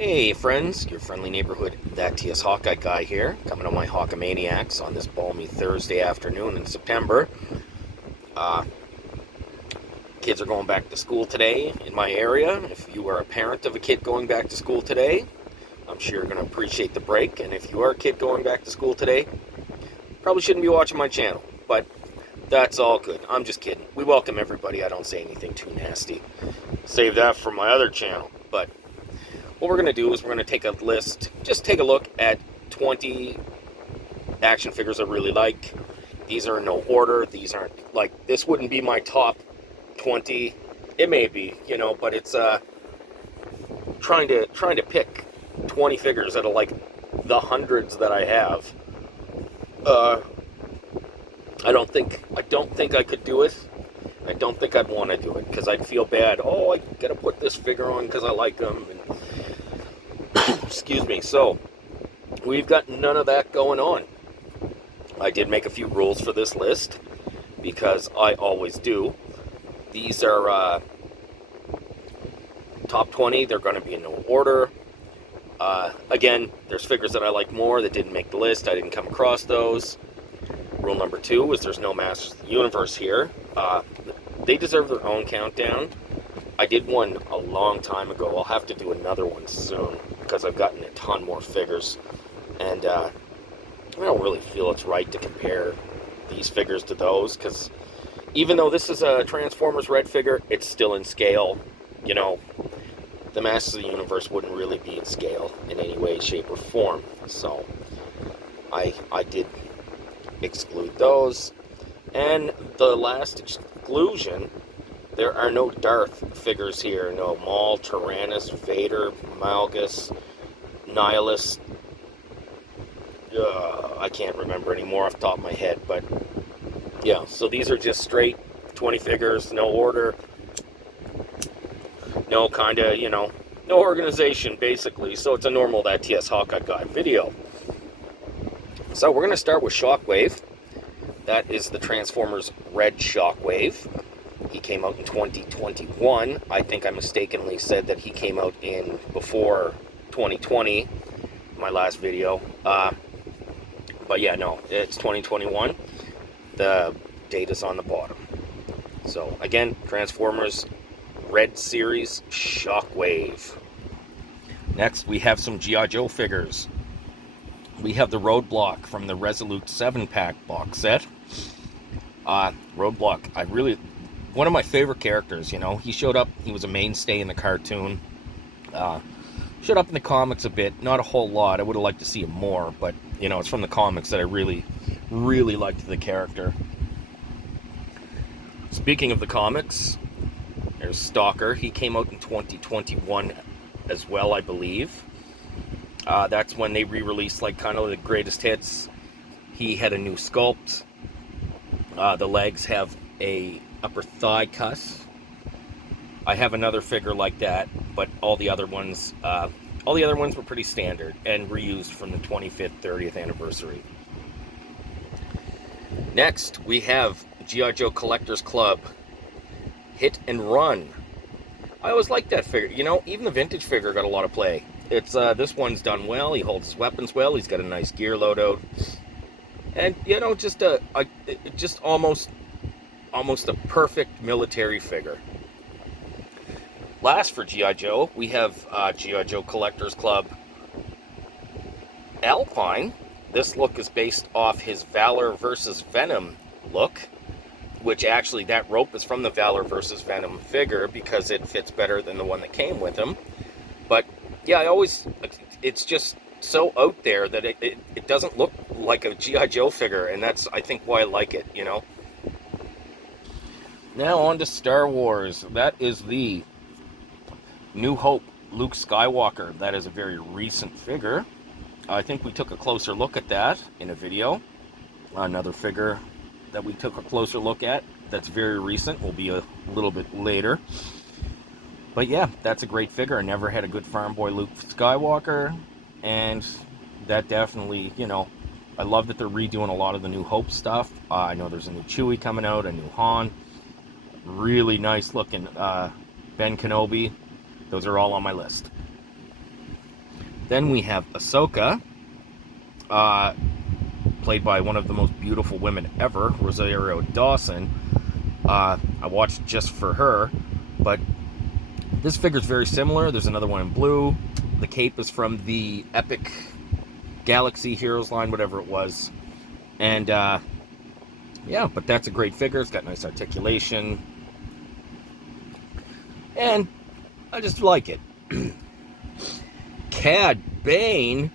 Hey friends, your friendly neighborhood That TS Hawkeye guy here, coming on my Hawkamaniacs on this balmy Thursday afternoon in September. Uh, Kids are going back to school today in my area. If you are a parent of a kid going back to school today, I'm sure you're going to appreciate the break. And if you are a kid going back to school today, probably shouldn't be watching my channel, but that's all good. I'm just kidding. We welcome everybody. I don't say anything too nasty. Save that for my other channel, but what we're going to do is we're going to take a list, just take a look at 20 action figures I really like. These are in no order. These aren't, like, this wouldn't be my top 20. It may be, but it's trying to pick 20 figures out of, like, the hundreds that I have. I don't think I could do it. I don't think I'd want to do it, because I'd feel bad. Oh, I got to put this figure on because I like them. And excuse me. So, we've got none of that going on. I did make a few rules for this list, because I always do. These are top 20. They're going to be in no order. Again, there's figures that I like more that didn't make the list. I didn't come across those. Rule number 2 is there's no Masters of the Universe here. They deserve their own countdown. I did one a long time ago. I'll have to do another one soon, because I've gotten a ton more figures. And I don't really feel it's right to compare these figures to those, because even though this is a Transformers Red figure, it's still in scale. The Masters of the Universe wouldn't really be in scale in any way, shape, or form. So I did exclude those. And the last exclusion, there are no Darth figures here. No Maul, Tyrannus, Vader, Malgus, Nihilus. I can't remember anymore off the top of my head, but yeah, so these are just straight 20 figures, no order, no no organization, basically. So it's a normal That TS Hawkeye guy video. So we're going to start with Shockwave. That is the Transformers Red Shockwave. He came out in 2021. I think I mistakenly said that he came out in before 2020, my last video. But yeah, no, it's 2021. The date is on the bottom. So again, Transformers Red Series Shockwave. Next, we have some G.I. Joe figures. We have the Roadblock from the Resolute 7-pack box set. Roadblock, one of my favorite characters, He showed up, he was a mainstay in the cartoon. Showed up in the comics a bit, not a whole lot. I would have liked to see him more, but, it's from the comics that I really, really liked the character. Speaking of the comics, there's Stalker. He came out in 2021 as well, I believe. That's when they re-released, like, kind of the greatest hits. He had a new sculpt. The legs have a upper thigh cuss. I have another figure like that, but all the other ones were pretty standard and reused from the 25th, 30th anniversary. Next, we have G.I. Joe Collectors Club Hit and Run. I always liked that figure. Even the vintage figure got a lot of play. It's this one's done well. He holds his weapons well. He's got a nice gear loadout, and just almost a perfect military figure. Last for G.I. Joe, we have G.I. Joe Collectors Club Alpine. This look is based off his Valor vs. Venom look, which actually that rope is from the Valor vs. Venom figure because it fits better than the one that came with him. But yeah, it's just so out there that it doesn't look like a G.I. Joe figure, and that's, I think, why I like it, Now on to Star Wars. That is the New Hope Luke Skywalker. That is a very recent figure. I think we took a closer look at that in a video. Another figure that we took a closer look at that's very recent will be a little bit later. But yeah, that's a great figure. I never had a good farm boy Luke Skywalker, and that definitely, I love that they're redoing a lot of the New Hope stuff. I know there's a new Chewie coming out, a new Han. Really nice looking Ben Kenobi. Those are all on my list. Then we have Ahsoka, played by one of the most beautiful women ever, Rosario Dawson. I watched just for her, but this figure's very similar. There's another one in blue. The cape is from the Epic Galaxy Heroes line, whatever it was. And yeah, but that's a great figure. It's got nice articulation. And I just like it. Cad Bane,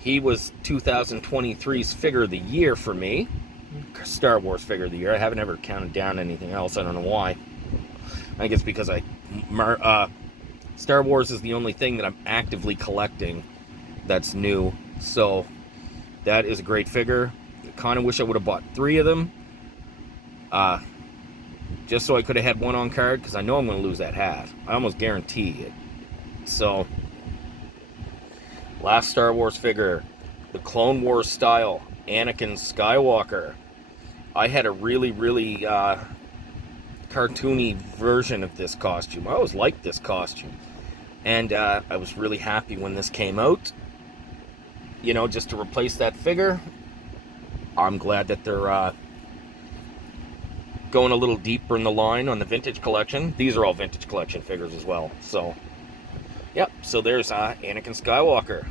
he was 2023's figure of the year for me. Star Wars figure of the year. I haven't ever counted down anything else. I don't know why. I guess because Star Wars is the only thing that I'm actively collecting that's new. So that is a great figure. I kind of wish I would have bought 3 of them. Just so I could have had one on card, because I know I'm going to lose that hat. I almost guarantee it. So, last Star Wars figure, the Clone Wars style, Anakin Skywalker. I had a really, really cartoony version of this costume. I always liked this costume. And I was really happy when this came out. You know, just to replace that figure. I'm glad that they're going a little deeper in the line on the vintage collection. These are all vintage collection figures as well. So, yep. So there's Anakin Skywalker.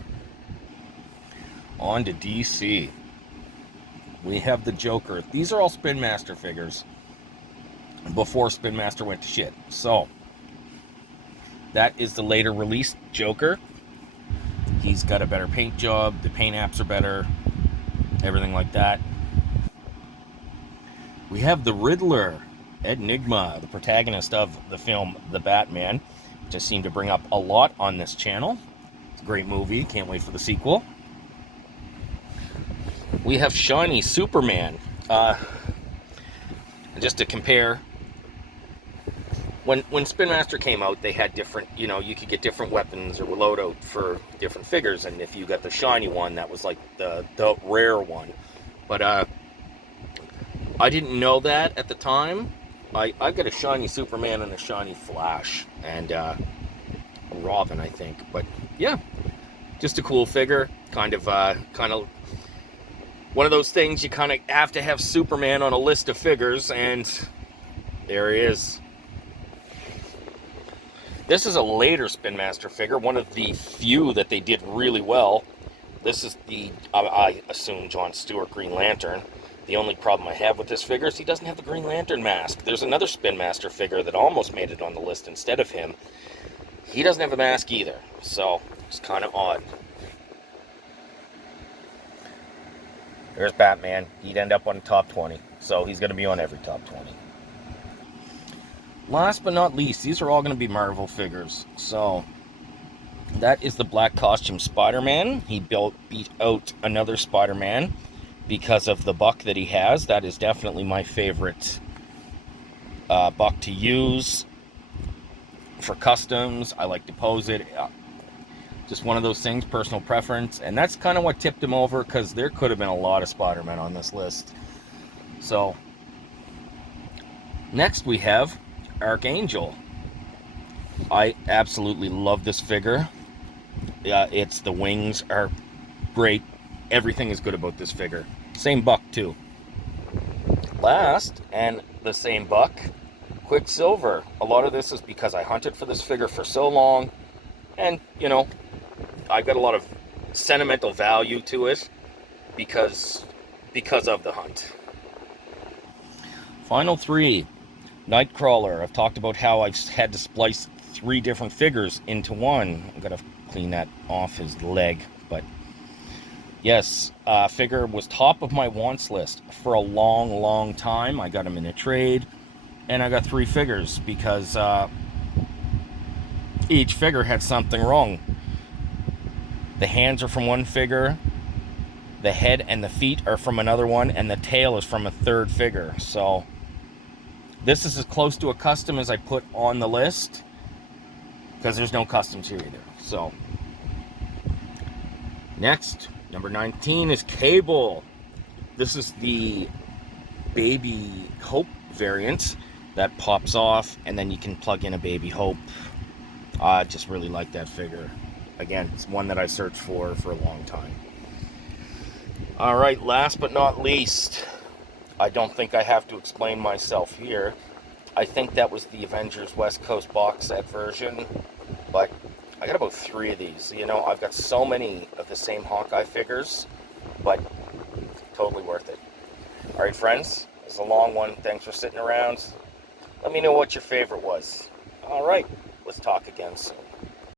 On to DC. We have the Joker. These are all Spin Master figures before Spin Master went to shit. So, that is the later released Joker. He's got a better paint job. The paint apps are better. Everything like that. We have the Riddler, Ed Nygma, the protagonist of the film The Batman, which I seem to bring up a lot on this channel. It's a great movie. Can't wait for the sequel. We have Shiny Superman. Just to compare, when Spin Master came out, they had different, you know, you could get different weapons or loadout for different figures, and if you got the shiny one, that was like the rare one. But I didn't know that at the time. I got a shiny Superman and a shiny Flash and Robin, I think. But yeah, just a cool figure. Kind of one of those things you kind of have to have Superman on a list of figures, and there he is. This is a later Spin Master figure, one of the few that they did really well. This is the, I assume, John Stewart Green Lantern. The only problem I have with this figure is he doesn't have the Green Lantern mask. There's another Spin Master figure that almost made it on the list instead of him. He doesn't have a mask either, so it's kind of odd. There's Batman. He'd end up on the top 20, so he's going to be on every top 20. Last but not least, these are all going to be Marvel figures. So, that is the black costume Spider-Man. He beat out another Spider-Man because of the buck that he has. That is definitely my favorite buck to use for customs. I like to pose it. Just one of those things, personal preference. And that's kind of what tipped him over, because there could have been a lot of Spider-Man on this list. So, next we have Archangel. I absolutely love this figure. The wings are great. Everything is good about this figure. Same buck too. Last, and the same buck, Quicksilver. A lot of this is because I hunted for this figure for so long, and you know, I've got a lot of sentimental value to it because of the hunt. Final 3. Nightcrawler. I've talked about how I've had to splice 3 different figures into one. I've got to clean that off his leg. But yes, figure was top of my wants list for a long, long time. I got him in a trade, and I got 3 figures because each figure had something wrong. The hands are from one figure, the head and the feet are from another one, and the tail is from a third figure. So this is as close to a custom as I put on the list, because there's no customs here either. So, next, number 19 is Cable. This is the Baby Hope variant that pops off, and then you can plug in a Baby Hope. I just really like that figure. Again, it's one that I searched for a long time. All right, last but not least, I don't think I have to explain myself here. I think that was the Avengers West Coast box set version, but I got about 3 of these. You know, I've got so many of the same Hawkeye figures, but totally worth it. All right, friends, this is a long one. Thanks for sitting around. Let me know what your favorite was. All right, let's talk again soon.